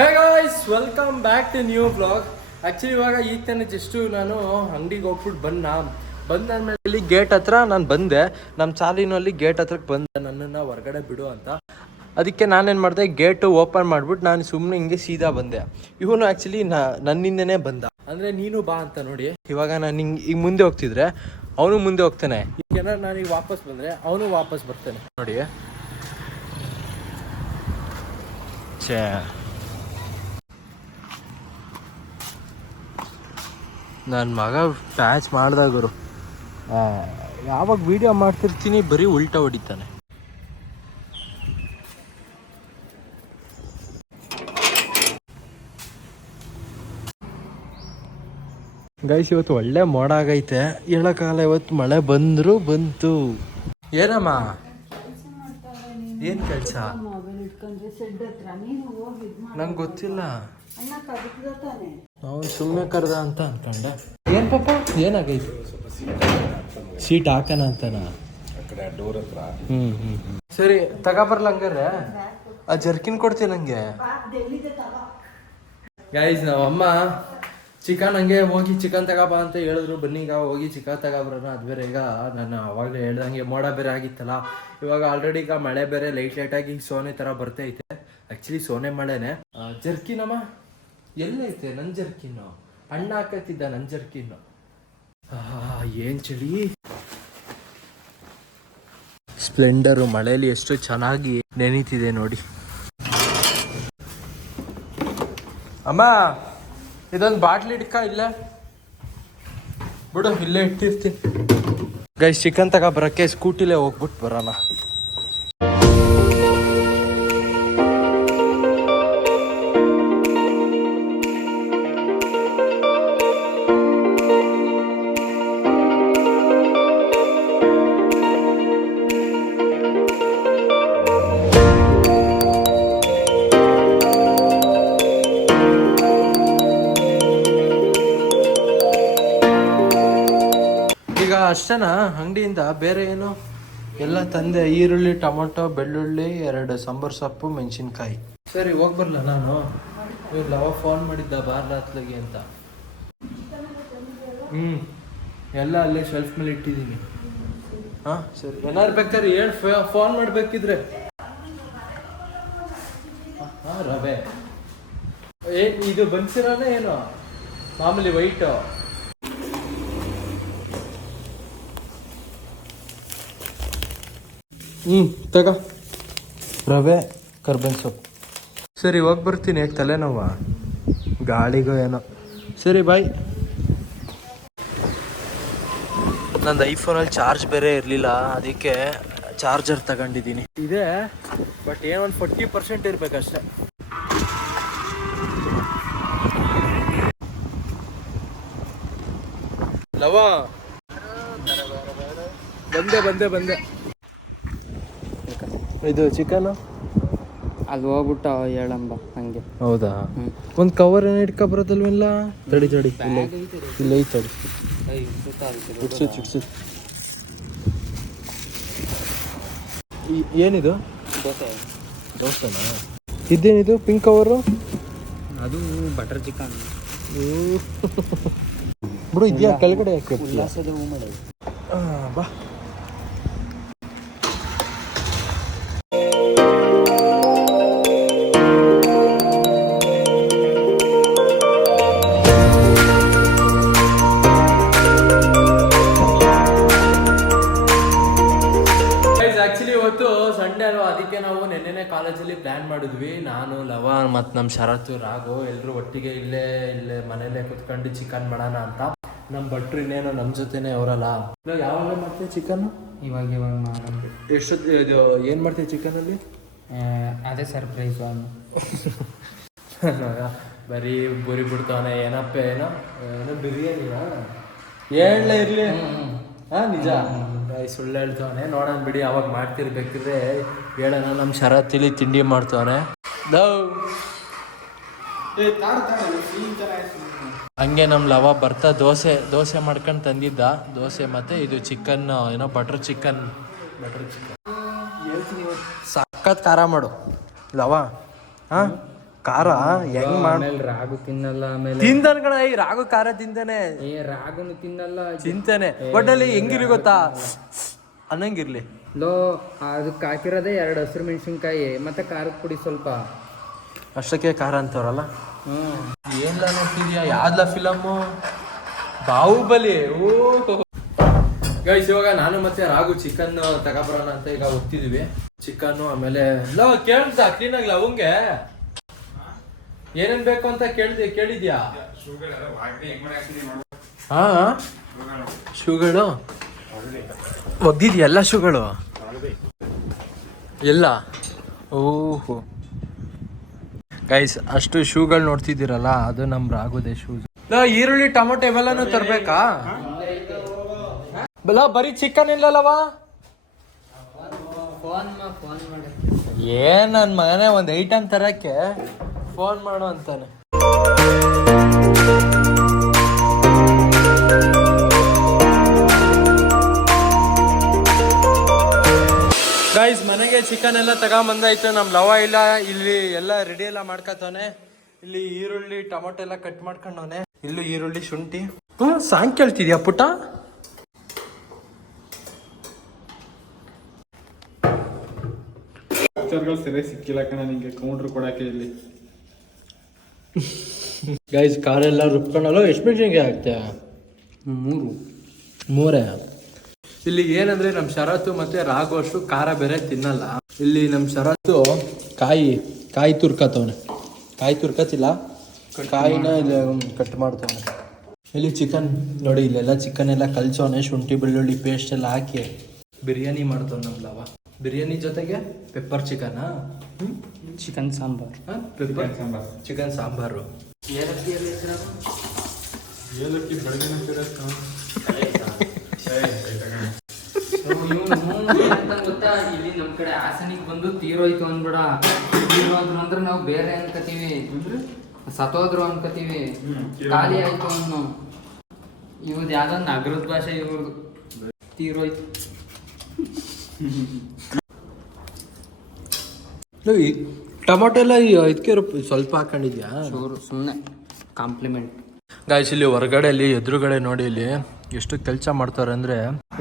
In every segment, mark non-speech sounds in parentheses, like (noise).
Hey guys welcome back to new blog actually ಇವಾಗ ಈ ತಾನೇ ಜಸ್ಟು ನಾನು ಅಂಗಡಿಗೆ ಹೋಗ್ಬಿಟ್ಟು ಬಂದ. ಬಂದಾದ್ಮೇಲೆ ಇಲ್ಲಿ ಗೇಟ್ ಹತ್ರ ನಾನು ಬಂದೆ. ನಮ್ಮ ಚಾಲಿನಲ್ಲಿ ಗೇಟ್ ಹತ್ರಕ್ಕೆ ಬಂದೆ. ನನ್ನನ್ನು ಹೊರಗಡೆ ಬಿಡು ಅಂತ. ಅದಕ್ಕೆ ನಾನೇನು ಮಾಡಿದೆ ಗೇಟು ಓಪನ್ ಮಾಡಿಬಿಟ್ಟು ನಾನು ಸುಮ್ಮನೆ ಹಿಂಗೆ ಸೀದಾ ಬಂದೆ. ಇವನು ಆ್ಯಕ್ಚುಲಿ ನನ್ನಿಂದನೇ ಬಂದ. ಅಂದರೆ ನೀನು ಬಾ ಅಂತ ನೋಡಿ. ಇವಾಗ ನಾನು ಹಿಂಗೆ, ಈಗ ಮುಂದೆ ಹೋಗ್ತಿದ್ರೆ ಅವನು ಮುಂದೆ ಹೋಗ್ತಾನೆ. ಈಗ ಏನಾದ್ರು ನಾನೀಗ ವಾಪಸ್ ಬಂದರೆ ಅವನು ವಾಪಸ್ ಬರ್ತಾನೆ. ನೋಡಿ. ಛೇ. ನನ್ನ ಮಗ ಪ್ಯಾಚ್ ಮಾಡಿದಾಗರು ಯಾವಾಗ ವಿಡಿಯೋ ಮಾಡ್ತಿರ್ತೀನಿ, ಬರೀ ಉಲ್ಟಾ ಹೊಡಿತಾನೆ. ಗೈಸ್ ಇವತ್ತು ಒಳ್ಳೆ ಮೋಡ ಆಗೈತೆ. ಹೇಳಕಾಲ ಇವತ್ತು ಮಳೆ ಬಂದ್ರು ಬಂತು. ಏನಮ್ಮ? ಏನ್ ಕೆಲ್ಸ. ನಂಗೆ ಗೊತ್ತಿಲ್ಲ. ಅವನು ಸುಮ್ಮನೆ ಕರ್ದ ಅಂತ ಅನ್ಕೊಂಡೆ. ಏನ್ ಪಾಪ? ಏನಾಗೈತೆ? ಸೀಟ್ ಹಾಕನ ಅಂತನ? ಹ್ಞೂ ಹ್ಞೂ ಸರಿ ತಗೋಬರ್ಲ ಹಂಗಾರೆ. ಆ ಜರ್ಕಿನ್ ಕೊಡ್ತೀನಿ ನಂಗೆ. ಗೈಸ್ ನಾವಮ್ಮ ಚಿಕನ್ ಹಂಗೆ ಹೋಗಿ ಚಿಕನ್ ತಗೋಬಾ ಅಂತ ಹೇಳಿದ್ರು. ಬನ್ನಿ ಈಗ ಹೋಗಿ ಚಿಕನ್ ತಗಬರೋಣ ಅದು ಬೇರೆ ಈಗ ನಾನು ಅವಾಗಲೇ ಹೇಳ್ದಂಗೆ ಮೋಡ ಬೇರೆ ಆಗಿತ್ತಲ್ಲ. ಇವಾಗ ಆಲ್ರೆಡಿ ಈಗ ಮಳೆ ಬೇರೆ ಲೈಟ್ ಲೈಟಾಗಿ ಸೋನೆ ಥರ ಬರ್ತೈತೆ. ಆ್ಯಕ್ಚುಲಿ ಸೋನೆ ಮಳೆನೇ. ಜರ್ಕಿನಮ್ಮ ಎಲ್ಲೈತೆ ನಂಜರ್ಕಿನ್ನು. ಜರ್ಕಿನ್ನು ಅಣ್ಣ ಹಾಕತ್ತಿದ್ದ ನಂಜರ್ಕಿನ್ನು. ಜರ್ಕಿನ್ನು ಏನು ಚಳಿ? ಸ್ಪ್ಲೆಂಡರು ಮಳೆಯಲ್ಲಿ ಎಷ್ಟು ಚೆನ್ನಾಗಿ ನೆನೀತಿದೆ ನೋಡಿ. ಅಮ್ಮ, ಇದೊಂದು ಬಾಟ್ಲಿ ಇಡ್ಕ ಇಲ್ಲ? ಬಿಡು, ಇಲ್ಲೇ ಇಟ್ಟಿರ್ತೀನಿ. ಗೈ ಚಿಕನ್ ತಗೋ ಬರೋಕ್ಕೆ ಸ್ಕೂಟಿಲೇ ಹೋಗ್ಬಿಟ್ಟು ಬರೋಣ. ಅಷ್ಟೇನಾ ಅಂಗಡಿಯಿಂದ ಬೇರೆ ಏನು? ಎಲ್ಲ ತಂದೆ ಈರುಳ್ಳಿ, ಟೊಮೊಟೊ, ಬೆಳ್ಳುಳ್ಳಿ, ಎರಡು ಸಾಂಬಾರ್ ಸೊಪ್ಪು, ಮೆಣಸಿನ್ಕಾಯಿ. ಸರಿ ಹೋಗ್ಬರ್ಲ ನಾನು. ಇಲ್ಲ ಫೋನ್ ಮಾಡಿದ್ದ ಬಾರ್ಲಾತ್ಲಿಗೆ ಅಂತ. ಹ್ಞೂ ಎಲ್ಲ ಅಲ್ಲೇ ಶೆಲ್ಫ್ ಮೇಲೆ ಇಟ್ಟಿದ್ದೀನಿ. ಹಾಂ, ಸರಿ. ಏನಾರು ಬೇಕಾದ್ರೆ ಹೇಳಿ. ಫೋನ್ ಮಾಡಬೇಕಿದ್ರೆ. ಹಾಂ ರವೆ. ಏ, ಇದು ಬನ್ಸಿರೋನೇ ಏನು? ಮಾಮೂಲಿ ವೈಟು ಹ್ಞೂ ತಗ. ರವೆ ಕರ್ಬೇವಿನ ಸೊಪ್ಪು. ಸರಿ ಇವಾಗ ಬರ್ತೀನಿ ಯಾಕೆ ತಲೆನೋವ? ಗಾಳಿಗೋ ಏನೋ. ಸರಿ ಬಾಯ್ ನಂದು ಐಫೋನಲ್ಲಿ ಚಾರ್ಜ್ ಬೇರೆ ಇರಲಿಲ್ಲ ಅದಕ್ಕೆ ಚಾರ್ಜರ್ ತಗೊಂಡಿದ್ದೀನಿ. ಇದೆ ಬಟ್ ಏನೋ ಒಂದು ಫೋರ್ಟಿ ಪರ್ಸೆಂಟ್ ಇರಬೇಕಷ್ಟೆ. ಲವ. ಬಂದೆ ಬಂದೆ ಬಂದೆ. ಇದು ಚಿಕನ್? ಅಲ್ಲಿ ಹೋಗ್ಬಿಟ್ಟ ಹೇಳಂಬ ಹಂಗೆ. ಹೌದಾ? ಒಂದು ಕವರ್ ಏನು ಇಟ್ಕೊ ಬರೋದಲ್ವೆಲ್ಲ? ತಡಿ ತಡಿ. ಇಲ್ಲ ಐತೆ ತಡಿ. ಏನಿದು? ದೋಸೆ. ದೋಸೆನಾ? ಇದೇನಿದು ಪಿಂಕ್ ಕವರು ಅದು ಬಟರ್ ಚಿಕನ್ ಬಿಡು ಇದೆಯಾ? ಕೆಳಗಡೆ ಯಾಕೆ ಉಲ್ಲಾಸದ ಹೂ ಮಾಡೋದು ಬಾ. ನಾವು ಕಾಲೇಜಲ್ಲಿ ಪ್ಲಾನ್ ಮಾಡಿದ್ವಿ. ನಾನು ಲವ ಮತ್ತು ನಮ್ಮ ಶರತ್ತು ರಾಘು ಎಲ್ಲರೂ ಒಟ್ಟಿಗೆ ಇಲ್ಲೇ ಇಲ್ಲೇ ಮನೇಲೆ ಕುತ್ಕೊಂಡು ಚಿಕನ್ ಮಾಡೋಣ ಅಂತ. ನಮ್ಮ ಭಟ್ರು ಇನ್ನೇನೋ ನಮ್ಮ ಜೊತೆನೇ ಅವರಲ್ಲ. ಯಾವಾಗ ಮಾಡ್ತೀವಿ ಚಿಕನ್ ಇವಾಗ ಇವಾಗ ಮಾಡೋದು. ಎಷ್ಟೊತ್ತು ಇದು ಏನು ಮಾಡ್ತೀವಿ ಚಿಕನಲ್ಲಿ ಅದೇ ಸರ್ಪ್ರೈಸ್ (laughs) ಬರೀ ಬುರಿ ಬಿಡ್ತಾವನೆ ಏನಪ್ಪ ಏನೋ ಏನೋ ಬಿರಿಯಾನಿನಾ? ಹೇಳಲೇ ಇರಲಿ. ಹಾಂ ನಿಜ? ಏಯ್, ಸುಳ್ಳು ಹೇಳ್ತವನೆ. ನೋಡೋಣ ಬಿಡಿ ಅವಾಗ ಮಾಡ್ತಿರ್ಬೇಕಿದ್ರೆ ಹೇಳೋಣ. ನಮ್ಮ ಶರತ್ತಿಲಿ ತಿಂಡಿ ಮಾಡ್ತವನೆ. ದೌ. ಹಂಗೆ ನಮ್ಮ ಲವ ಬರ್ತಾ ದೋಸೆ ದೋಸೆ ಮಾಡ್ಕೊಂಡು ತಂದಿದ್ದ. ದೋಸೆ ಮತ್ತೆ ಇದು ಚಿಕನ್ ಏನೋ ಬಟರ್ ಚಿಕನ್ ಬಟರ್ ಚಿಕನ್ ಸಖತ್ ಖಾರ ಮಾಡು. ಲವ ಹಾಂ? ಖಾರ ಹೆಂಗ್ ಮಾಡ್ ಆಮೇಲೆ ರಾಗು ತಿನ್ನಲ್ಲ ಆಮೇಲೆ ಕಣ ಈ ರಾಗು ಖಾರ ತಿಂತಾನೆ ಏ ರಾಗುನು ತಿನ್ನಲ್ಲ ತಿಂತಾನೆ. ಬಟ್ ಅಲ್ಲಿ ಹೆಂಗಿರಿ ಗೊತ್ತಾ? ಅನ್ನಂಗಿರ್ಲಿ. ಲೋ ಅದಕ್ಕೆ ಹಾಕಿರೋದೇ ಎರಡು ಹಸಿರು ಮೆಣಸಿನ್ಕಾಯಿ ಮತ್ತೆ ಖಾರದ ಪುಡಿ ಸ್ವಲ್ಪ. ಅಷ್ಟಕ್ಕೆ ಖಾರ ಅಂತವ್ರಲ್ಲ? ಹ್ಮ್. ಏನ್ಲ ನೋಡ್ತಿದ್ಯಾ? ಯಾವ್ದಲ್ಲ ಫಿಲಮ್ಮು? ಬಾಹುಬಲಿ ಓ ಗೈಸ್ ಇವಾಗ ನಾನು ಮತ್ತೆ ರಾಗು ಚಿಕನ್ ತಗೊಬರೋಣ ಅಂತ ಈಗ ಹೋಗ್ತಿದೀವಿ. ಚಿಕನ್ ಆಮೇಲೆ ಲವ್ ಕೇಳ್ದ ಕ್ಲೀನಾಗಿ ಲವಂಗೆ ಏನೇನ್ ಬೇಕು ಅಂತ ಕೇಳಿದ್ಯ ಕೇಳಿದ್ಯಾ? ಹಾ? ಶೂಗಳು? ಒಗ್ದಿದ್ಯಾ ಎಲ್ಲ ಶೂಗಳು? ಎಲ್ಲ? ಓಹೋ. ಗೈಸ್ ಅಷ್ಟು ಶೂಗಳು ನೋಡ್ತಿದ್ದೀರಲ್ಲ, ಅದು ನಮ್ ರಾಗುದೆ ಶೂಸ್ ಈರುಳ್ಳಿ, ಟೊಮೊಟೊ ಇವೆಲ್ಲನೂ ತರ್ಬೇಕಾ? ಬಲ ಬರೀ ಚಿಕನ್ ಇಲ್ಲಲ್ಲವಾ? ಏನ್ ನನ್ ಮಗನೇ ಒಂದ್ ಐಟಮ್ ತರಕ್ಕೆ. ಫೋನ್ ಮಾಡು ಅಂತಾನೆ. ಗೈಸ್ ಮನೆಗೆ ಚಿಕನ್ ಎಲ್ಲ ತಗೊಂಬಂದಾಯ್ತು. ನಮ್ ಲವ ಇಲ್ಲ ಇಲ್ಲಿ ಎಲ್ಲ ರೆಡಿ ಎಲ್ಲ ಮಾಡ್ಕೊತಾನೆ ಇಲ್ಲಿ ಈರುಳ್ಳಿ ಟೊಮೊಟೊ ಎಲ್ಲ ಕಟ್ ಮಾಡ್ಕೊಂಡವನೆ. ಇಲ್ಲೂ ಈರುಳ್ಳಿ ಶುಂಠಿ. ಹ್ಞೂ ಸಾಂಗ್ ಕೇಳ್ತಿದ್ಯಾ ಸರಿಯಾಗಿ ಸಿಕ್ಕಿಲ್ಲ ಕಣ ನಿಂಗೆ ಕೌಂಟ್ರ್ ಕೊಡಕ್ಕೆ ಇಲ್ಲಿ. (laughs) ಗೈಸ್ ಕಾರೆಲ್ಲ ರುಬ್ಕೊಂಡಲ್ಲ ಎಷ್ಟು ಮೆಣಸಿನ್ಕಾಯಿ ಹಾಕ್ತೆ ಮೂರು. ಮೂರೇ? ಇಲ್ಲಿ ಏನಂದ್ರೆ ನಮ್ಮ ಶರತ್ತು ಮತ್ತೆ ರಾಘು ಅಷ್ಟು ಖಾರ ಬೇರೆ ತಿನ್ನಲ್ಲ. ಇಲ್ಲಿ ನಮ್ಮ ಶರತ್ತು ಕಾಯಿ ಕಾಯಿ ತುರ್ಕತ್ತವನೆ. ಕಾಯಿ ತುರ್ಕತ್ತಿಲ್ಲ. ಕಾಯಿನ ಇಲ್ಲಿ ಕಟ್ ಮಾಡ್ತವನೆ. ಇಲ್ಲಿ ಚಿಕನ್ ನೋಡಿ ಇಲ್ಲೆಲ್ಲ ಚಿಕನ್ ಎಲ್ಲ ಕಲ್ಸೋನೆ ಶುಂಠಿ ಬೆಳ್ಳುಳ್ಳಿ ಪೇಸ್ಟ್ ಎಲ್ಲ ಹಾಕಿ. ಬಿರಿಯಾನಿ ಮಾಡ್ತವ್ ನಮ್ಮ ಲವ ಬಿರಿಯಾನಿ ಜೊತೆಗೆ pepper ಚಿಕನಾ chicken sambar. Pepper sambar chicken sambar. ಏಲಕ್ಕಿ ಬೆಳಗಿನ ಗೊತ್ತಾ? ಇಲ್ಲಿ ನಮ್ ಕಡೆ ಹಾಸನಿಗೆ ಬಂದು ತೀರೋಯ್ತು ಅನ್ಬೇಡ ತೀರೋದ್ರು ಅಂದ್ರೆ ನಾವು ಬೇರೆ ಅನ್ಕೋತೀವಿ ಸತೋದ್ರು ಅನ್ಕತೀವಿ ಖಾಲಿ ಆಯ್ತು ಅನ್ನೋ ಇವ್ದು ಯಾವ್ದೋ ನಗರದ ಭಾಷೆ ಇವ್ರದ್ದು ತೀರೋಯ್ತು (laughs) ಟೊಮೊಟೊ ಎಲ್ಲ ಇದಕ್ಕೆ ಸ್ವಲ್ಪ ಹಾಕೊಂಡಿದ್ಯಾ? ಚೂರು ಸುಮ್ಮನೆ ಕಾಂಪ್ಲಿಮೆಂಟ್ ಗಾಯ್ಸ್ ಇಲ್ಲಿ ಹೊರಗಡೆ ಅಲ್ಲಿ ಎದುರುಗಡೆ ನೋಡಿ ಇಲ್ಲಿ ಎಷ್ಟು ಕೆಲಸ ಮಾಡ್ತಾರೆ ಅಂದ್ರೆ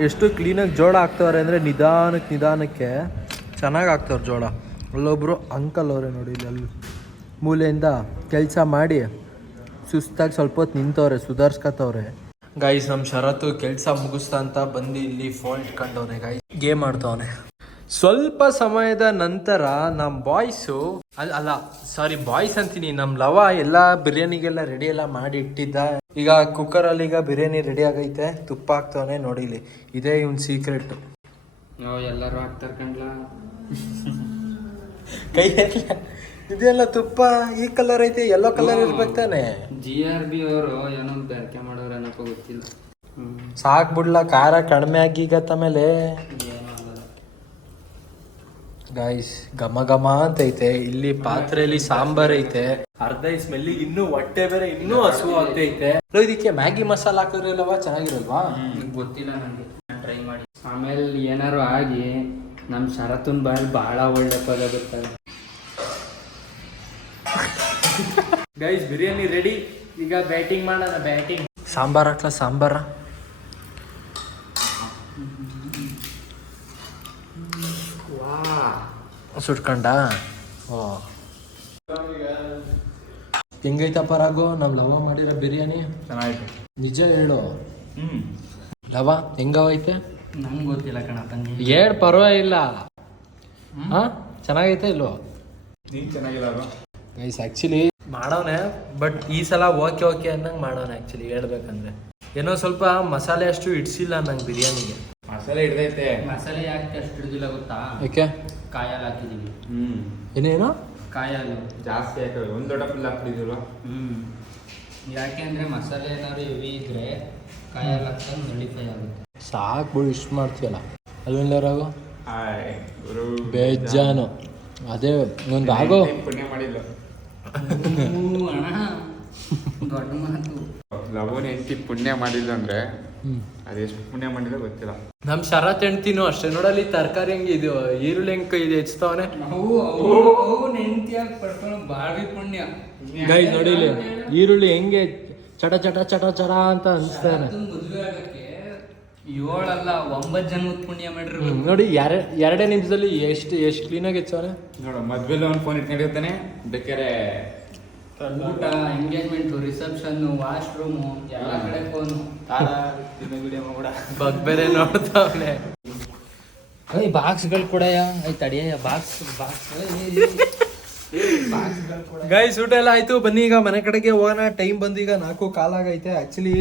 ಎಷ್ಟು ಕ್ಲೀನಾಗಿ ಜೋಳ ಹಾಕ್ತವ್ರೆ ಅಂದ್ರೆ ನಿಧಾನಕ್ಕೆ ನಿಧಾನಕ್ಕೆ ಚೆನ್ನಾಗಿ ಹಾಕ್ತವ್ರೆ ಜೋಳ. ಅಲ್ಲೊಬ್ರು ಅಂಕಲ್ ಅವರೇ ನೋಡಿ ಇಲ್ಲಿ ಅಲ್ಲಿ. ಮೂಲೆಯಿಂದ ಕೆಲಸ ಮಾಡಿ ಸುಸ್ತಾಗಿ ಸ್ವಲ್ಪ ಹೊತ್ತು ನಿಂತವ್ರೆ ಸುಧಾರ್ಸ್ಕತ್ತವ್ರೆ. ಗಾಯ್ಸ್ ನಮ್ಮ ಶರತ್ತು ಕೆಲಸ ಮುಗಿಸ್ತಾ ಅಂತ ಬಂದು ಇಲ್ಲಿ ಫಾಲ್ಟ್ ಕಂಡವ್ರೆ ಗಾಯ್ಸ್ ಗೇಮ್ ಆಡ್ತವನೆ. ಸ್ವಲ್ಪ ಸಮಯದ ನಂತರ ನಮ್ಮ ಬಾಯ್ಸು ಅಲ್ಲ ಅಲ್ಲ ಸಾರಿ ಬಾಯ್ಸ್ ಅಂತೀನಿ ನಮ್ಮ ಲವ ಎಲ್ಲ ಬಿರಿಯಾನಿಗೆಲ್ಲ ರೆಡಿ ಎಲ್ಲ ಮಾಡಿ ಇಟ್ಟಿದ್ದ. ಈಗ ಕುಕ್ಕರಲ್ಲಿ ಈಗ ಬಿರಿಯಾನಿ ರೆಡಿ ಆಗೈತೆ ತುಪ್ಪ ಹಾಕ್ತವನೆ ನೋಡಿಲಿ ಇದೇ ಇವನ್ ಸೀಕ್ರೆಟ್ ಎಲ್ಲರೂ ಹಾಕ್ತಾರ ಕಂಡ್ಲ (laughs) ಕೈ ಇದೆಲ್ಲ ತುಪ್ಪ ಈ ಕಲರ್ ಐತೆ ಎಲ್ಲೋ ಕಲರ್ ಇರ್ಬೇಕು ತಾನೆ. ಜಿ ಆರ್ ಬಿ ಅವರು ಏನೋ ಬೆರಕೆ ಮಾಡೋರು ಏನಪ್ಪ ಗೊತ್ತಿಲ್ಲ. ಸಾಕ್ ಬಿಡ್ಲ ಖಾರ ಕಡಿಮೆ ಆಗಿ ಮೇಲೆ ಏನೋ ಆಗಲ್ಲ ಗಾಯ್ಸ್ ಘಮ ಘಮ ಅಂತ ಐತೆ ಇಲ್ಲಿ ಪಾತ್ರೆಯಲ್ಲಿ ಸಾಂಬಾರ್ ಐತೆ. ಅರ್ಧ ಈ ಇನ್ನು ಇನ್ನೂ ಹೊಟ್ಟೆ ಬೇರೆ ಇನ್ನೂ ಹಸು ಆಗ್ತೈತೆ. ಇದಕ್ಕೆ ಮ್ಯಾಗಿ ಮಸಾಲ ಹಾಕಿದ್ರಲ್ವಾ? ಚೆನ್ನಾಗಿರಲ್ವಾ? ಗೊತ್ತಿಲ್ಲ ನನಗೆ ಟ್ರೈ ಮಾಡಿ. ಆಮೇಲೆ ಏನಾರು ಆಗಿ ನಮ್ಮ ಶರತನ್ ಬಾಯಲ್ಲಿ ಬಹಳ ಒಳ್ಳೆ ಪದ ಬರ್ತದೆ ಗೈಸ್ ಬಿರಿಯಾನಿ ರೆಡಿ ಈಗ ಬ್ಯಾಟಿಂಗ್ ಮಾಡೋಣ ಬ್ಯಾಟಿಂಗ್ ಸಾಂಬಾರ್ ಹಾಕ್ಲಾ ಸಾಂಬಾರ? ಸುಟ್ಕೊಂಡ? ಓ. ಹೆಂಗೈತಪ್ಪ ರಾಘು? ನಮ್ ಲವ ಮಾಡಿರೋ ಬಿರಿಯಾನಿ? ಚೆನ್ನಾಗಿತ್ತು ನಿಜ ಹೇಳು. ಹ್ಮ್. ಲವ ಹೆಂಗವೈತೆ ನಂಗೆ ಗೊತ್ತಿಲ್ಲ ಕಣ ತಂಗಿ. ಹೇಳ್ ಪರವಾಗಿಲ್ಲ. ಹಾ? ಚೆನ್ನಾಗೈತೆ ಇಲ್ವೋ? ನೀನ್ ಚೆನ್ನಾಗಿಲ್ಲ ಗೈಸ್ ಆ್ಯಕ್ಚುಲಿ ಮಾಡೋನೆ ಬಟ್ ಈ ಸಲ ಓಕೆ ಓಕೆ ಅನ್ನಂಗೆ ಮಾಡೋಣ ಆ್ಯಕ್ಚುಲಿ ಹೇಳ್ಬೇಕಂದ್ರೆ. ಏನೋ ಸ್ವಲ್ಪ ಮಸಾಲೆ ಅಷ್ಟು ಇಡ್ಸಿಲ್ಲ ನಂಗೆ ಬಿರಿಯಾನಿಗೆ. ಮಸಾಲೆ ಹಿಡ್ದೈತೆ. ಮಸಾಲೆ ಯಾಕೆ ಅಷ್ಟು ಹಿಡ್ದಿಲ್ಲ ಗೊತ್ತಾ? ಯಾಕೆ? ಕಾಯಲ್ಲಿ ಹಾಕಿದೀವಿ ಹ್ಮ್. ಏನೇನು? ಕಾಯಲ್ಲಿ ಜಾಸ್ತಿ ಹಾಕೋದು ಒಂದು ದೊಡ್ಡ ಫುಲ್ ಹಾಕ್ಬಿಟ್ಟಿದ್ವಲ್ವ ಹ್ಞೂ ಯಾಕೆ ಅಂದರೆ ಮಸಾಲೆ ಏನಾದ್ರು ಹೆವಿ ಇದ್ರೆ ಕಾಯಲ್ಲಿ ಹಾಕ್ತಾರೆ ನಡಿಫೈ ಆಗುತ್ತೆ. ಸಾಕು ಬಿಡು ಇಷ್ಟು ಮಾಡ್ತೀಯಲ್ಲ. ಅಲ್ವೇನಿಲ್ಲ ರಾಗು ಆಯ್ ಗುರು. ಬೇಜಾನು. ಅದೇ ಒಂದು ಆಗೋ. ಪುಣ್ಯ ಮಾಡಿಲ್ಲ ಹೂ, ಅಣ್ಣ. ದೊಡ್ಡ ಮಾತು. ಲವನ್ ಹೆಂಡತಿ ಪುಣ್ಯ ಮಾಡಿಲ್ಲ ಅಂದ್ರೆ ಅದೆಷ್ಟು ಪುಣ್ಯ ಮಾಡಿದ್ರೆ ಗೊತ್ತಿಲ್ಲ. ನಮ್ ಶರತ್ ಹೆಣ್ತಿನೂ ಅಷ್ಟೇ. ನೋಡಲ್ಲಿ ತರಕಾರಿ ಹೆಂಗೆ ಇದು ಈರುಳ್ಳಿ ಹೆಂಗೆ ಇದು ಹೆಚ್ಚುತ್ತವನೆ ಅವು ಅವು ಅವು ನೆಂಟಿಯಾಗಿ ಪಡ್ಕೊಂಡು ಭಾರಿ ಪುಣ್ಯ. ಗೈ ನೋಡಿ ಇಲ್ಲಿ ಈರುಳ್ಳಿ ಹೆಂಗೆ ಚಟ ಚಟ ಚಟ ಚಟ ಅಂತ ಅನ್ಸ್ತಾನೆ ಅದು ಮದುವೆ ಆಗಕ್ಕೆ ಏಳಲ್ಲ ಒಂಬತ್ತು ಜನ ಪುಣ್ಯ ಮಾಡಿರ್ಬೇಕು. ನೋಡಿ ಎರ ಎರಡೇ ನಿಮಿಷದಲ್ಲಿ ಎಷ್ಟು ಎಷ್ಟು ಕ್ಲೀನಾಗಿ ಹೆಚ್ಚವನೆ ನೋಡು ಮದ್ವೆಲ್ಲ ಒಂದು ಫೋನ್ ಇಟ್ಕೊಂಡಿರ್ತಾನೆ ಬೇಕಾರೆ ಊಟ ಎಂಗೇಜ್ಮೆಂಟ್ ರಿಸೆಪ್ಷನ್ ವಾಶ್ರೂಮ್ ಎಲ್ಲ ಕಡೆ ಫೋನ್ ಬಗ್ಬೇರೆ ವಿಡಿಯೋ ಕೂಡ ಬಗ್ ಬೇರೆ ನೋಡ್ತಾವನೆ. ಏಯ್ ಬಾಕ್ಸ್ಗಳು ಕೊಡಯ್ಯ. ಐ ತಡಿಯ ಬಾಕ್ಸ್ ಬಾಕ್ಸ್ ಗೈಸ್ ಊಟ ಎಲ್ಲ ಆಯ್ತು. ಬನ್ನಿ ಈಗ ಮನೆ ಕಡೆಗೆ ಹೋಗೋಣ. ಟೈಮ್ ಬಂದು ಈಗ ನಾಲ್ಕು ಕಾಲಾಗೈತೆ ಆಕ್ಚುಲಿ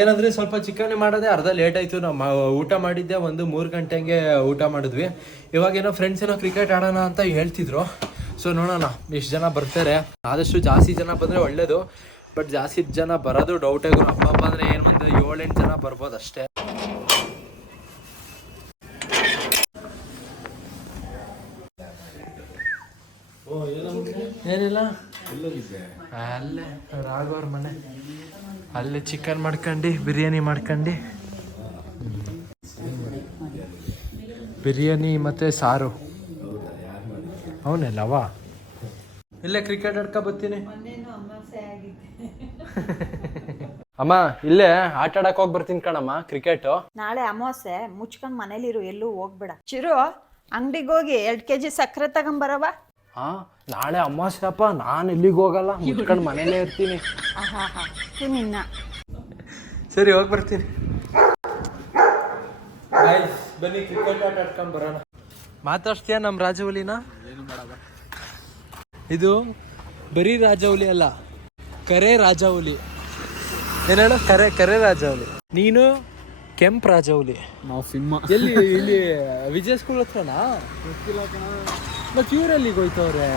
ಏನಂದ್ರೆ ಸ್ವಲ್ಪ ಚಿಕನ್ ಮಾಡೋದೇ ಅರ್ಧ ಲೇಟ್ ಆಯ್ತು. ನಾವು ಊಟ ಮಾಡಿದ್ದೆ ಒಂದು ಮೂರು ಗಂಟೆಗೆ ಊಟ ಮಾಡಿದ್ವಿ. ಇವಾಗ ಏನೋ ಫ್ರೆಂಡ್ಸ್ ಏನೋ ಕ್ರಿಕೆಟ್ ಆಡೋಣ ಅಂತ ಹೇಳ್ತಿದ್ರು. ಸೊ ನೋಡೋಣ. ಎಷ್ಟು ಜನ ಬರ್ತಾರೆ. ಆದಷ್ಟು ಜಾಸ್ತಿ ಜನ ಬಂದ್ರೆ ಒಳ್ಳೇದು. ಬಟ್ ಜಾಸ್ತಿ ಜನ ಬರೋದು ಡೌಟೇ ಅಪ್ಪ ಅಪ್ಪ ಅಂದರೆ ಏನು ಒಂದು ಏಳೆಂಟು ಜನ ಬರ್ಬೋದು ಅಷ್ಟೇ. ಏನಿಲ್ಲ? ಅಲ್ಲೇ ರಾಘವ್ರ ಮನೆ. ಅಲ್ಲೇ ಚಿಕನ್ ಮಾಡ್ಕೊಂಡು, ಬಿರಿಯಾನಿ ಮಾಡ್ಕೊಂಡು. ಬಿರಿಯಾನಿ ಮತ್ತೆ ಸಾರು. ಅವನೆಲ್ಲವಾ ಇಲ್ಲೇ ಕ್ರಿಕೆಟ್ ಆಡ್ಕೊ ಬರ್ತೀನಿ. ಅಮ್ಮ ಇಲ್ಲೇ ಆಟ ಆಡಕ್ ಹೋಗಿ ಬರ್ತೀನಿ ಕಣಮ್ಮ ಕ್ರಿಕೆಟ್ ನಾಳೆ ಅಮಾವಾಸ್ಯೆ ಮುಚ್ಕೊಂಡ್ ಮನೇಲಿರು ಎಲ್ಲೂ ಹೋಗ್ಬೇಡ. ಚಿರು ಅಂಗಡಿಗೆ ಹೋಗಿ ಎರಡ್ ಕೆಜಿ ಸಕ್ಕರೆ ತಗೊಂಬರವ ಹಾ ನಾಳೆ ಅಮಾವಾಸ್ಯಪ್ಪ ನಾನು ಎಲ್ಲಿಗೆ ಹೋಗಲ್ಲ ಮುಚ್ಕೊಂಡು ಮನೇಲೆ ಇರ್ತೀನಿ. ಆಹಾ ನಿನ್ನ ಸರಿ ಹೋಗಿ ಬರ್ತೀನಿ. ಬನ್ನಿ ಕ್ರಿಕೆಟ್ ಆಟ ಆಡ್ಕೊಂಡ್ ಬರೋಣ. ಮಾತಾಡ್ತೀಯ ನಮ್ಮ ರಾಜವಲಿನ ಇದು ಬರೀ ರಾಜವಲಿ ಅಲ್ಲ ಕರೆ ರಾಜವಲಿ ಏನ್ ಹೇಳು? ಕರೆ ಕರೆ ರಾಜವಲಿ ನೀನು ಕೆಂಪ್ ರಾಜವಲಿ ನಾವು ಸಿಂಹ. ಎಲ್ಲಿ ಇಲ್ಲಿ ವಿಜಯ ಸ್ಕೂಲ್ ಹತ್ರನಾ? ಮತ್ತೆ ಇವ್ರೆಲ್ಲಿಗೆ ಹೋಯ್ತವ್ರೆ?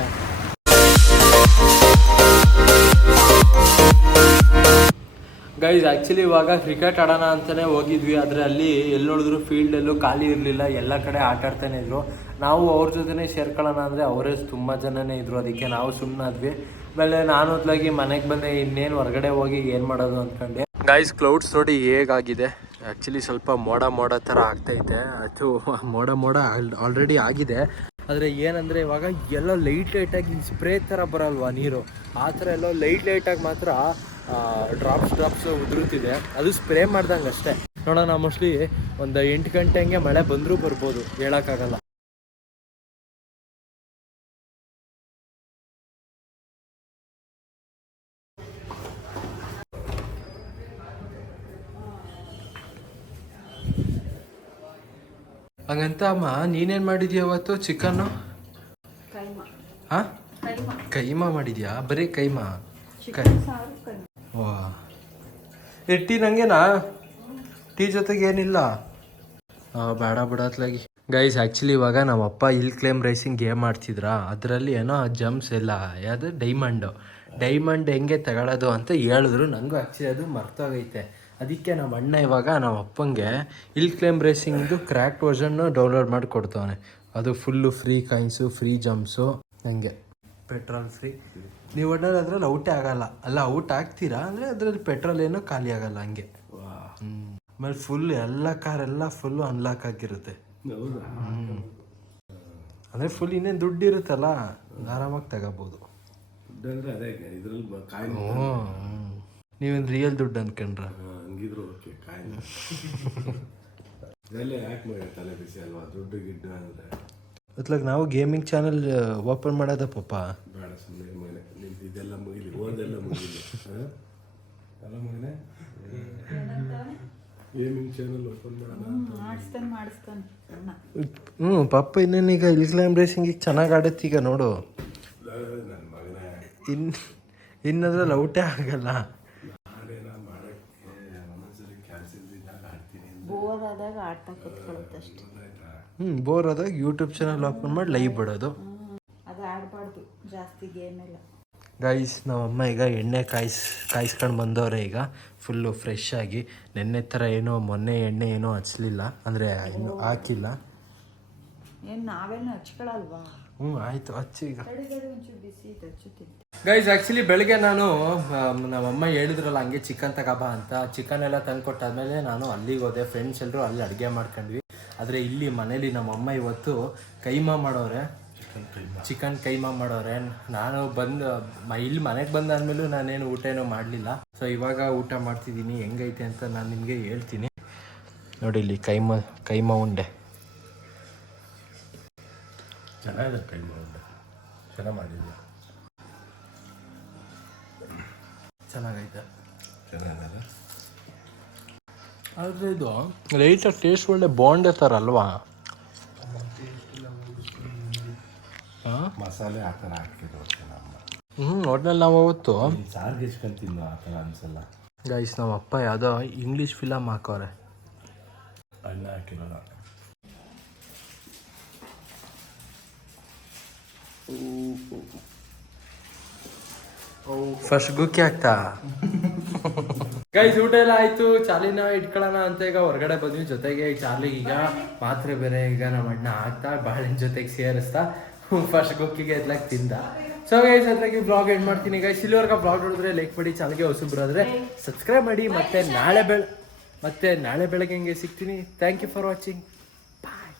ಗೈಸ್ ಆ್ಯಕ್ಚುಲಿ ಇವಾಗ ಕ್ರಿಕೆಟ್ ಆಡೋಣ ಅಂತಲೇ ಹೋಗಿದ್ವಿ. ಆದರೆ ಅಲ್ಲಿ ಎಲ್ಲಿ ನೋಡಿದ್ರು ಫೀಲ್ಡಲ್ಲೂ ಖಾಲಿ ಇರಲಿಲ್ಲ. ಎಲ್ಲ ಕಡೆ ಆಟ ಆಡ್ತಾನೆ ಇದ್ರು. ನಾವು ಅವ್ರ ಜೊತೆನೇ ಸೇರ್ಕೊಳ್ಳೋಣ ಅಂದರೆ ಅವರೇ ತುಂಬ ಜನನೇ ಇದ್ರು. ಅದಕ್ಕೆ ನಾವು ಸುಮ್ಮನಾದ್ವಿ ಆಮೇಲೆ ನಾನು ಹೊತ್ಲಾಗಿ ಮನೆಗೆ ಬಂದೆ. ಇನ್ನೇನು ಹೊರಗಡೆ ಹೋಗಿ ಏನು ಮಾಡೋದು ಅಂದ್ಕೊಂಡೆ ಗೈಸ್ ಕ್ಲೌಡ್ಸ್ ನೋಡಿ ಹೇಗಾಗಿದೆ? ಆ್ಯಕ್ಚುಲಿ ಸ್ವಲ್ಪ ಮೋಡ ಮೋಡ ಥರ ಆಗ್ತೈತೆ. ಅದು ಮೋಡ ಮೋಡ ಆಲ್ರೆಡಿ ಆಗಿದೆ. ಆದರೆ ಏನಂದರೆ ಇವಾಗ ಎಲ್ಲ ಲೈಟ್ ಲೈಟಾಗಿ ಸ್ಪ್ರೇ ಥರ ಬರಲ್ವಾ ನೀರು? ಆ ಥರ ಎಲ್ಲ ಲೈಟ್ ಲೈಟಾಗಿ ಮಾತ್ರ ಡ್ರಾಪ್ಸ್ ಡ್ರಾಪ್ಸ್ ಉದುರುತ್ತಿದೆ. ಅದು ಸ್ಪ್ರೇ ಮಾಡ್ದಂಗೆ ಅಷ್ಟೇ. ನೋಡೋಣ ಮೋಸ್ಟ್ಲಿ ಒಂದು ಎಂಟು ಗಂಟೆ ಹಂಗೆ ಮಳೆ ಬಂದರೂ ಬರ್ಬೋದು. ಹೇಳೋಕ್ಕಾಗಲ್ಲ. ಹಂಗಂತ ಅಮ್ಮ ನೀನೇನು ಮಾಡಿದ್ಯಾ ಅವತ್ತು ಚಿಕನ್ನು? ಕೈಮ. ಹಾಂ? ಕೈಮ. ಮಾಡಿದ್ಯಾ? ಬರೀ ಕೈಮಾ? ಕೈ ವಾ. ಏ, ಟೀ ನಂಗೇನಾ? ಟೀ ಜೊತೆಗೆ ಏನಿಲ್ಲ. ಬೇಡ ಬಿಡತ್ಲಾಗಿ ಗೈಸ್ ಆ್ಯಕ್ಚುಲಿ ಇವಾಗ ನಮ್ಮ ಅಪ್ಪ ಹಿಲ್ ಕ್ಲೈಮ್ ರೇಸಿಂಗ್ ಗೇಮ್ ಆಡ್ತಿದ್ರಾ? ಅದರಲ್ಲಿ ಏನೋ ಜಂಪ್ಸ್ ಎಲ್ಲ ಯಾವುದು? ಡೈಮಂಡು ಡೈಮಂಡ್ ಹೆಂಗೆ ತಗೊಳ್ಳೋದು ಅಂತ ಹೇಳಿದ್ರು. ನನಗೂ ಆ್ಯಕ್ಚುಲಿ ಅದು ಮರ್ತೋಗೈತೆ. ಅದಕ್ಕೆ ನಮ್ಮ ಅಣ್ಣ ಇವಾಗ ನಮ್ಮ ಅಪ್ಪಂಗೆ ಹಿಲ್ ಕ್ಲೈಮ್ ರೇಸಿಂಗ್ದು ಕ್ರ್ಯಾಕ್ಟ್ ವರ್ಷನ್ನು ಡೌನ್ಲೋಡ್ ಮಾಡಿ ಕೊಡ್ತವನೆ ಅದು full free coins free jumps ಹಂಗೆ. Petrol free. ನೀವು ಒಟ್ನಲ್ಲಿ ಅದ್ರಲ್ಲಿ ಔಟೇ ಆಗಲ್ಲ. ಅಲ್ಲ ಔಟ್ ಆಗ್ತೀರಾ? ಅಂದರೆ ಅದರಲ್ಲಿ ಪೆಟ್ರೋಲ್ ಏನೋ ಖಾಲಿ ಆಗಲ್ಲ ಹಂಗೆ. ಆಮೇಲೆ ಫುಲ್ ಎಲ್ಲ ಕಾರೆಲ್ಲ ಫುಲ್ಲು ಅನ್ಲಾಕ್ ಆಗಿರುತ್ತೆ. ಅಂದರೆ ಫುಲ್ ಇನ್ನೇನು ದುಡ್ಡು ಇರುತ್ತಲ್ಲ ಆರಾಮಾಗಿ ತಗೋಬೋದು. ನೀವೇನು ರಿಯಲ್ ದುಡ್ಡು ಅನ್ಕೊಂಡ್ರ. ಹಂಗಿದ್ರು ಓಕೆ (laughs) ಮಾಡಿ ತಲೆ ಬಿಸಿ ಅಲ್ವಾ? ದುಡ್ಡು ಗಿಡ್ಡು ಅಂದರೆ. ಅತ್ಲಾಗ ನಾವು ಗೇಮಿಂಗ್ ಚಾನಲ್ ಓಪನ್ ಮಾಡೋದ ಪಪ್ಪ ಬೇಡ ಸುಮ್ಮನೆ ಮನೆ ನಿಂದು ಇದೆಲ್ಲ ಮುಗಿಲಿ ಓದೆಲ್ಲ ಮುಗಿಲಿ ಹಾಂ ಅಲ್ಲ ಮಗನೆ ಗೇಮಿಂಗ್ ಚಾನಲ್ ಓಪನ್ ಮಾಡೋಣ ಮಾಡಿಸ್ತಾನೆ ಮಾಡಿಸ್ತಾನೆ ಹ್ಞೂ ಪಪ್ಪ ಇನ್ನೇನೀಗ ಹಿಲ್ ಕ್ಲೈಮ್ ಈಗ ಚೆನ್ನಾಗಿ ಆಡತ್ತೀಗ ನೋಡು. ನನ್ನ ಮಗನೇ. ಇನ್ ಇನ್ನದ್ರಲ್ಲಿ ಲೌಟೇ ಆಗಲ್ಲ. ನಾನೇನ ಮಾಡೋಕ್ಕೆ ಒಂದೊಂದ್ಸರಿ ಕ್ಯಾನ್ಸಲ್ ಇದ್ದಾಗ ಆಡ್ತೀನಿ ಬೋರ್ ಆದಾಗ ಆಡ್ತಾ ಕೂತ್ಕೊಳ್ಳುತ್ತಷ್ಟೆ ಆಯ್ತಾ ಹ್ಞೂ ಬೋರ್ ಆದಾಗ ಯೂಟ್ಯೂಬ್ ಚಾನಲ್ ಓಪನ್ ಮಾಡಿ ಲೈವ್ ಬಿಡೋದು. ಅದು ಆಡಬಾರ್ದು ಜಾಸ್ತಿ ಗೇಮ್ ಎಲ್ಲ ಗೈಸ್ ನಮ್ಮಮ್ಮ ಈಗ ಎಣ್ಣೆ ಕಾಯಿಸ್ ಕಾಯಿಸ್ಕೊಂಡು ಬಂದವ್ರೆ ಈಗ. ಫುಲ್ಲು ಫ್ರೆಶ್ ಆಗಿ. ನೆನ್ನೆ ಥರ ಏನೋ ಮೊನ್ನೆ ಎಣ್ಣೆ ಏನೋ ಹಚ್ಲಿಲ್ಲ. ಅಂದರೆ ಇನ್ನು ಹಾಕಿಲ್ಲ. ಏನು ನಾವೇನು ಹಚ್ಕೊಳಲ್ವಾ? ಹ್ಞೂ ಆಯಿತು ಹಚ್ಚಿ ಈಗ. ಬಿಸಿ ಗೈಸ್ ಆ್ಯಕ್ಚುಲಿ ಬೆಳಗ್ಗೆ ನಾನು ನಮ್ಮಮ್ಮ ಹೇಳಿದ್ರಲ್ಲ ಹಂಗೆ ಚಿಕನ್ ತಗೋಬಾ ಅಂತ. ಚಿಕನ್ ಎಲ್ಲ ತಂದು ಕೊಟ್ಟಾದ್ಮೇಲೆ ನಾನು ಅಲ್ಲಿಗೆ ಹೋದೆ. ಫ್ರೆಂಡ್ಸ್ ಎಲ್ಲರೂ ಅಲ್ಲಿ ಅಡುಗೆ ಮಾಡ್ಕೊಂಡ್ವಿ. ಆದರೆ ಇಲ್ಲಿ ಮನೇಲಿ ನಮ್ಮಮ್ಮ ಇವತ್ತು ಕೈಮಾ ಮಾಡೋರೆ. ಚಿಕನ್ ಕೈಮಾ. ಮಾಡೋರೆ. ನಾನು ಬಂದು ಇಲ್ಲಿ ಮನೆಗೆ ಬಂದಾದ್ಮೇಲೂ ನಾನೇನು ಊಟ ಏನೋ ಮಾಡಲಿಲ್ಲ. ಸೊ ಇವಾಗ ಊಟ ಮಾಡ್ತಿದ್ದೀನಿ. ಹೆಂಗೈತೆ ಅಂತ ನಾನು ನಿಮಗೆ ಹೇಳ್ತೀನಿ. ನೋಡಿ ಇಲ್ಲಿ ಕೈಮಾ ಕೈಮಾ ಉಂಡೆ. ಚೆನ್ನಾಗಿದೆ ಕೈಮಾ ಉಂಡೆ. ಚೆನ್ನಾಗಿ ಮಾಡಿದ್ದೆ ಚೆನ್ನಾಗೈತೆ. ಚೆನ್ನಾಗಿದೆ. ಆದರೆ ಇದು ಲೈಟಾಗಿ ಟೇಸ್ಟ್ ಒಳ್ಳೆ ಬಾಂಡೆ ಥರ ಅಲ್ವಾ ಹಾಂ? ಮಸಾಲೆ ಆ ಥರ ಹಾಕಿದ್ರು ನಮ್ಮ. ಹ್ಞೂ ಒಟ್ನಲ್ಲಿ ನಾವು ಅವತ್ತು ಸಾರಿಗೆ ಇಸ್ಕೊಂಡು ತಿನ್ನು ಆ ಥರ ಅನ್ಸಲ್ಲ. ಗೈಸ್ ನಮ್ಮ ಅಪ್ಪ ಯಾವುದೋ ಇಂಗ್ಲೀಷ್ ಫಿಲಮ್ ಹಾಕೋರೆ ಅಣ್ಣ ಹಾಕಿರೋಲ್ಲ ಫಸ್ಟ್ ಗುಕ್ಕಿ ಆಗ್ತಾ (laughs) ಗೈಸ್ ಊಟ ಎಲ್ಲ ಆಯ್ತು. ಚಾರ್ಲಿನ ಇಟ್ಕೊಳ್ಳೋಣ ಅಂತ ಈಗ ಹೊರಗಡೆ ಬಂದ್ವಿ. ಜೊತೆಗೆ ಚಾರ್ಲಿ ಈಗ ಮಾತ್ರೆ ಬೇರೆ ಈಗ ನಮ್ಮ ಅಣ್ಣ ಆಗ್ತಾ, ಬಾಳಿನ ಜೊತೆಗೆ ಸೇರಿಸ್ತಾ ಫಸ್ಟ್ ಗುಕ್ಕಿಗೆ ಎದ್ಲಾಕ್ ತಿಂದ. ಸೊ ಗೈಸ್ ಅದ್ರಾಗಿ ಬ್ಲಾಗ್ ಎಂಡ್ ಮಾಡ್ತೀನಿ. ಗೈಸ್ ಇಲ್ಲಿವರೆಗೆ ಬ್ಲಾಗ್ ನೋಡಿದ್ರೆ ಲೈಕ್ ಮಾಡಿ ಚಾನಲ್ಗೆ ಹೊಸಬ್ರಾದ್ರೆ ಸಬ್ಸ್ಕ್ರೈಬ್ ಮಾಡಿ. ಮತ್ತೆ ನಾಳೆ ಬೆಳ, ಮತ್ತೆ ನಾಳೆ ಬೆಳಗ್ಗೆ ಹಂಗೆ ಸಿಗ್ತೀನಿ. Thank you for watching bye